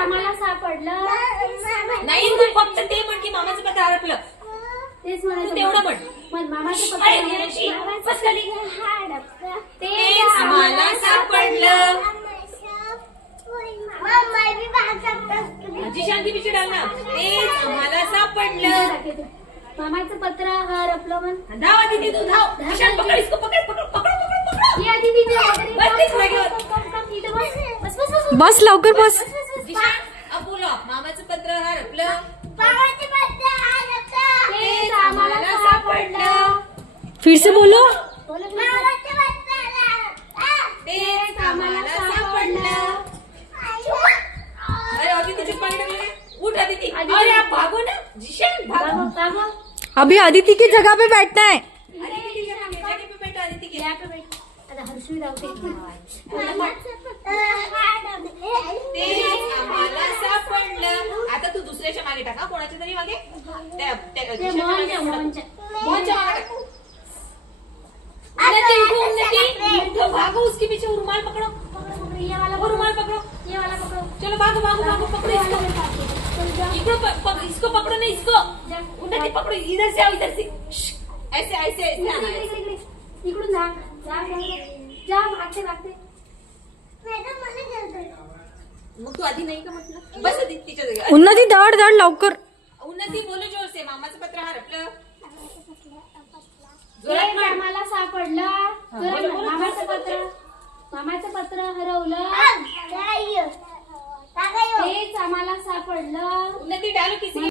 आम्हाला सापडलं. नाही तू फक्त ते म्हण की मामाचं पत्र हरपलं. तेच म्हणायचं. तेवढं म्हण. मामाचं पत्र तेच आम्हाला सापडलं. शांती पिची डालना. तेच आम्हाला सापडलं. मामाचं पत्र हरपलं म्हण. धाव आदिती तू धाव. ईशान पकड इसको पकड पकड पकड पकड पकड. ये आदिती बस लवकर बस. ईशान अब बोलो मामाचं पत्र हरपलं. तेच आम्हाला सापडलं. फिर से बोलो. तेच आम्हाला सापडलं. अरे अभी तुझे पकड़ उठ आदिती. अरे आप भागो ना. जिशान भागो. अभी अदिति की जगह पे बैठना है. अदिति की जगह पे बैठो. अदिति की यहाँ पे बैठ. आता हर्षवी धावते. तेच आम्हाला सापडलं. आता तू दुसऱ्याच्या मागे टाका. कोणाच्या तरी मागे. मोहनच्या मागे टाक. उन्नति भागो उसके पीछे. रुमाल पकड़ो. ये वाला वो रुमाल पकड़ो. ये वाला पकड़ो. चलो भागो भागो भागो. पकड़ो इसको पकड़ो नहीं इसको. उन्नति पकड़ो. इधर से आओ इधर से. ऐसे ऐसे ऐसे आना है. इकडून जा. जा भागते भागते. मग तू आधी नाही का म्हटलं. बस आधी तिच्या जागी. उन्नती धड धड लवकर. उन्नति बोलो जोर से. मामाचं पत्र हरपलं.